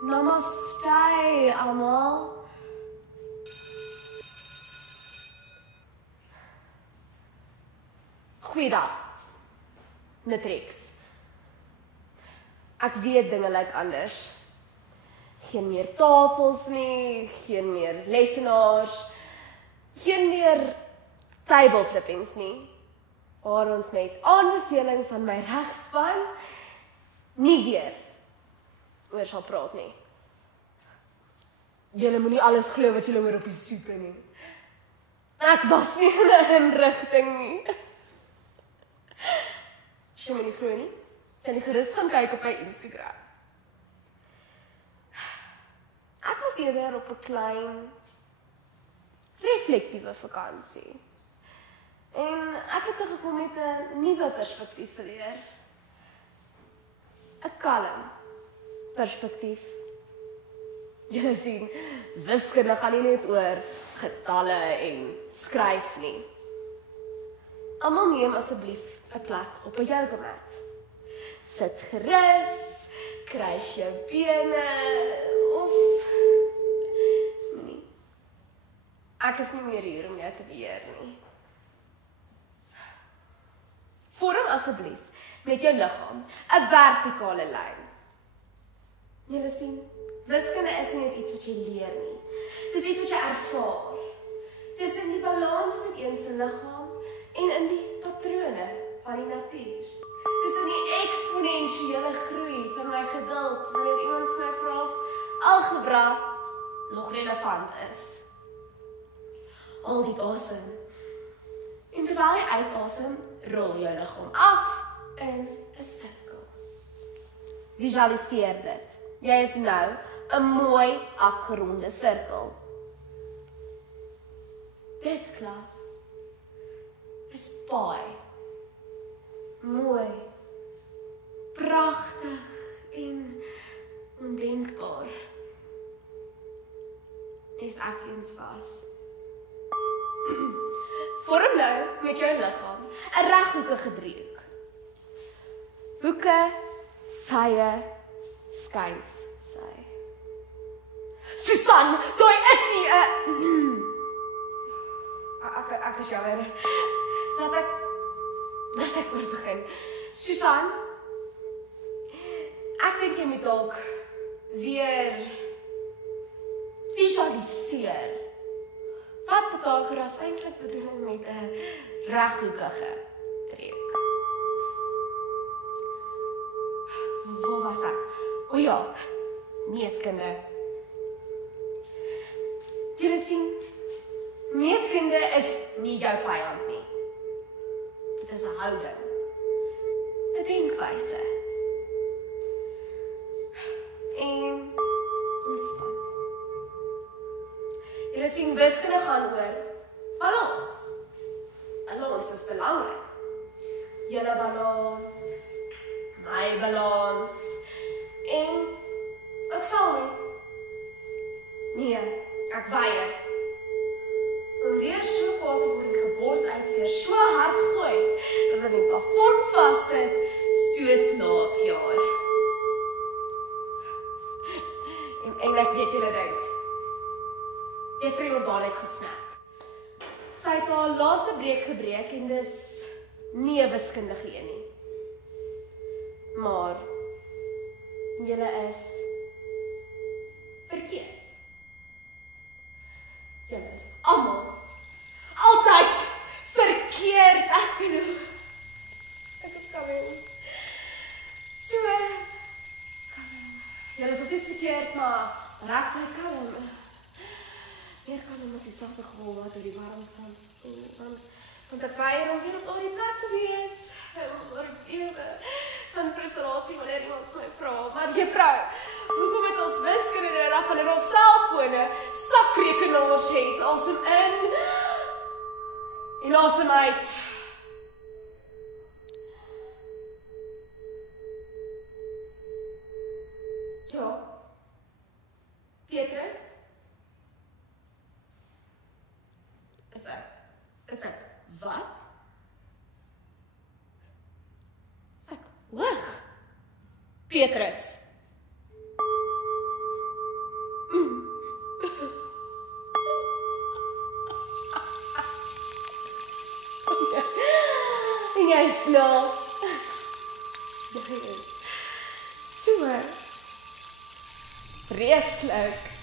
Namaste, almal. Goeiedag, Matrix. Ek weet dinge lyk anders. Geen meer tafels nie, geen meer lesenaars, geen meer table-flippings nie. Maar ons met aanbeveling van my regspan nie weer oor sal praat nie. Julle moenie alles glo wat julle hoor op die stoepe nie. Ek was nie in 'n inrigting nie. As jy my nie glo nie, kan jy gerus gaan kyk op my Instagram. Ek was eerder op 'n klein, reflektiewe vakansie. En ek het gekom met 'n nuwe perspektief geleer. 'n Kalm perspektief. Jy sien, wiskunde gaan nie net oor getalle en skryf nie. Almal neem asseblief 'n plek op 'n yogamat. Sit gerus, kruis jou bene of nie. Ek is nie meer hier om jou te beheer nie. Vorm asseblief met jou liggaam 'n vertikale lyn. Jy sien, wiskunde is nie net iets wat jy leer nie. Dis iets wat jy ervaar. Dis in die balans met een se liggaam en in die patrone van die natuur. Dis in die eksponensiële groei van my geduld wanneer iemand vir my vra of algebra nog relevant is. Al die asem. En terwyl jy uitasem, rol jou liggaam af in 'n sirkel. Visualiseer dit. Jy is nou 'n mooi afgeronde sirkel. Dit klas is baie mooi, pragtig en ondenkbaar. Is ek eens was. Vorm nou met jou liggaam 'n reghoekige driehoek. Hoeke, sye, skuins, sy. Susan, daai is nie 'n Ek is jammer. Laat ek oor begin. Susan, ek dink jy moet dalk weer visualiseer. Wat Pythagoras eintlik bedoel met 'n reghoekige driehoek? Waar was ek? O ja, meetkunde. Jy sien, meetkunde is nie jou vyand nie. Dit is 'n houding, 'n denkwyse. En ontspan. Jy sien, wiskunde gaan oor balans. Balans is belangrik. Julle balans, my balans. En ek sal nie. Nee, ek weier. Om weer so kwaad te word en gebord uitveer, so hard gooi, dat ek die plafon vassit, soos laas jaar. En ek weet julle dink, Jeffrey Jordan het gesnap. Sy het haar laaste breek gebreek en dis nie 'n wiskundige een nie. Maar julle is verkeerd. Julle is almal altyd verkeerd. Ek is kalm. So, julle is steeds verkeerd, maar regtig kalm. Hier kan ons die sagte gevoel wat oor die warm stand. Want ek weier om weer op al die plek te wees. Oor ewe van frustrasie wanneer iemand my vra, maar juffrou, hoekom het ons wiskunde nodig wanneer ons selfone sakrekenaars het, asem in en asem uit. Ja. Petrus? Is ek wat? Is ek hoog? Petrus. sien jy slaap? So. Vreeslik.